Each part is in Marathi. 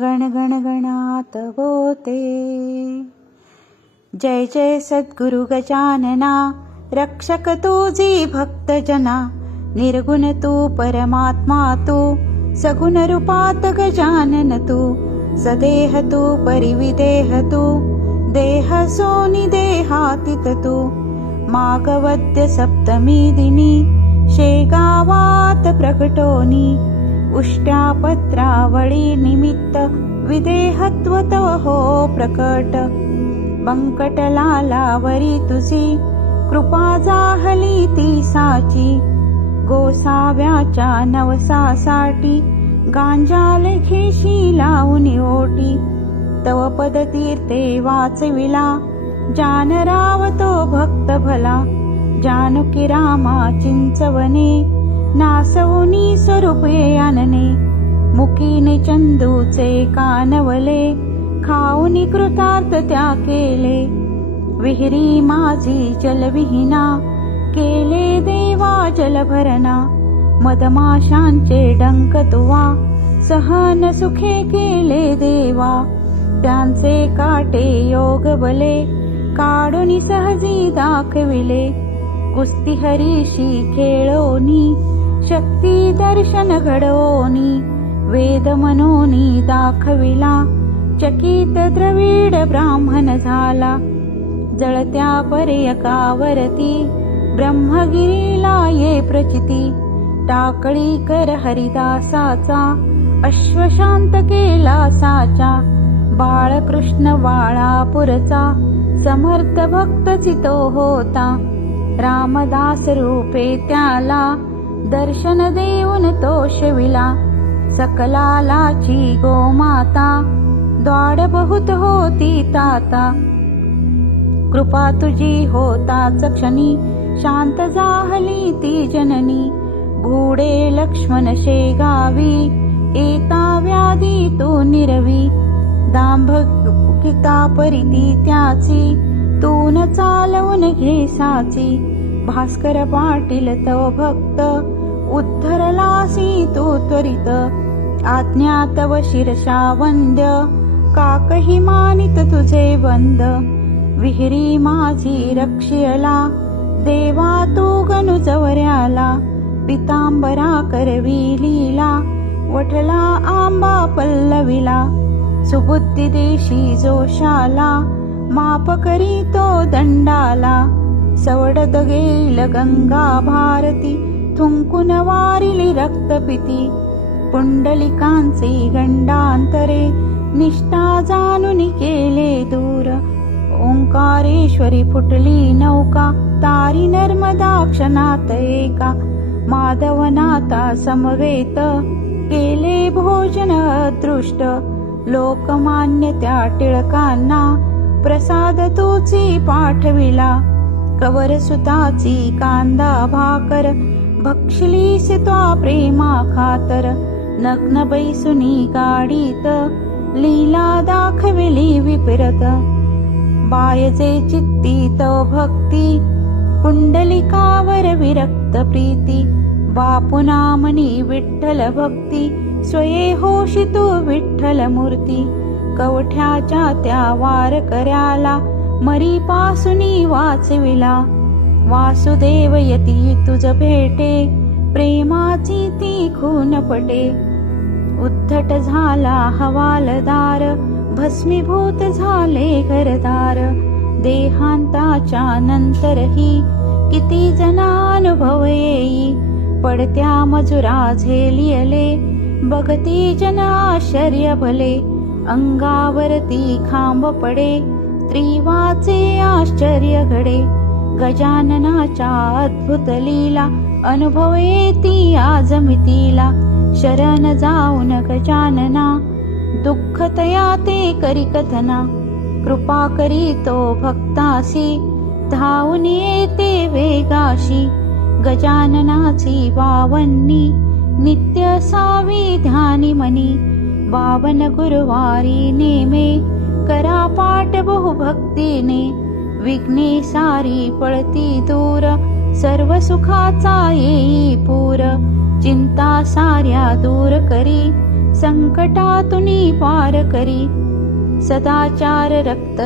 गण गण गणात होते. जय जय सद्गुरु गजानना रक्षक तुझी भक्तजना निर्गुण तू परमात्मा तू सगुण रूपात गजानन तू सदेह तू परिविदेह तू देह सोनी देहातीत तू मागवद्य सप्तमी दिनी शेगावात प्रकटोनी उष्ट्यापत्रावळी निमित्त विदेहत्व तव हो प्रकट. बंकटलालावरी तुझी कृपा जाहली ती साची. गोसाव्याच्या नवसासाठी गांजालखेशी लावून ओटी. तव पदतीर्थे वाचविला जानराव तो भक्त भला जानकी रामा चिंचवने नासवनी स्वरूपे आणने मुकीने चंदूचे कानवले खाऊनी कृतार्थ त्या केले. विहिरी माझी जलविहीना केले देवा जलभरणा. मधमाशांचे डंक तुवा सहन सुखे केले देवा. त्यांचे काटे योग बले काढून सहजी दाखविले. कुस्ती हरीशी खेळोनी शक्ती दर्शन घडवोनी वेद मनोनी दाखविला चकित द्रविड ब्राह्मण झाला. जळत्या पर्यकावरती ब्रह्मगिरीला ये प्रचिती टाकळी कर हरिदासाचा अश्वशांत केला साचा बाळकृष्ण वाळापुरचा समर्थ भक्त चितो होता. रामदास रूपे त्याला दर्शन देऊन तोषविला सकलालाची गोमाता द्वाड बहुत होती ताता. कृपा तुझी होताच क्षणी शांत जाहली ती जननी. घोडे लक्ष्मण शेगावी एता व्याधी तो निरवी. दांभकिता परिती त्याची तून चालवून घे साची. भास्कर पाटील तो भक्त उद्धरलासी तू त्वरित. आज्ञा तव शिरशा वंद्य काकही मानित तुझे वंद विहिरी माझी रक्षियला. देवा तू गनुजवऱ्याला. पितांबरा करवी लीला. वठला आंबा पल्लविला. सुबुद्धी देशी जोशाला. माप करी तो दंडाला. सवडत गेल गंगा भारती. थुंकून वारिली रक्तपिती पुंडलिकांचे गंडांतरे निष्ठा जाणून केले दूर. ओंकारेश्वरी फुटली नौका तारी नर्मदा क्षणात एका. माधवनाथा समवेत केले भोजन दृष्ट लोकमान्य त्या टिळकांना प्रसाद तोची पाठविला. कवर सुताची कांदा भाकर भक्षलीस त्वा प्रेमा खातर नग्न बैसुनी गाडीत लीला दाखविली विपरत. बायजे चित्ती तव भक्ती पुंडलिकावर विरक्त प्रीती. बापुनामनी विठ्ठल भक्ती स्वये होशितो विठ्ठल मूर्ती. कवठ्याच्या त्या वार कर्याला मरी पासुनी वाचविला. वासुदेव यती तुझ भेटे प्रेमाची ती खून पटे. उद्धट झाला हवालदार भस्मीभूत झाले घरदार. देहांताच्या नंतरही किती जनानुभव येई पडत्या मजुरा झेलियले बघती जन आश्चर्य भले अंगावरती खांब पडे स्त्रीवाचे आश्चर्य घडे. गजाननाच्या अद्भुत लीला अनुभव येती आज मितीला शरण जाऊन गजानना दुःख तया ते करी कथना. कृपा करी तो भक्तासी धावून येते वेगाशी. गजाननाची बावन्नी नित्य सावी ध्यानी मनी. बावन गुरुवारी नेमे करा पाठ बहु भक्तीने विघ्ने सारी पळती दूर सर्व सुखाचा येई पूर. चिंता साऱ्या दूर करी संकटातून पार करी. सदाचार रक्त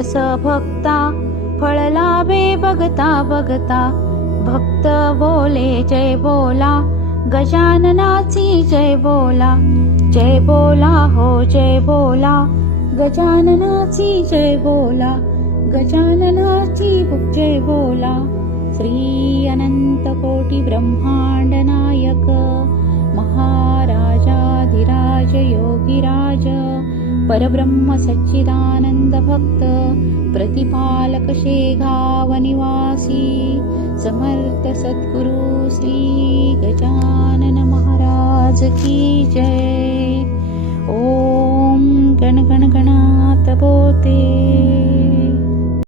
भक्ता फळला बे बघता बघता. भक्त बोले जय बोला गजाननाची जय बोला. जय बोला हो जय बोला गजाननाची जय बोला. गजाननाची जय बोला. श्री अनन्तकोटिब्रह्माण्डनायक महाराजाधिराजयोगिराज परब्रह्म सच्चिदानन्द भक्त प्रतिपालक शेघावनिवासी समर्थ सद्गुरु श्री गजानन महाराज की जय। ॐ गणगणगणातपोते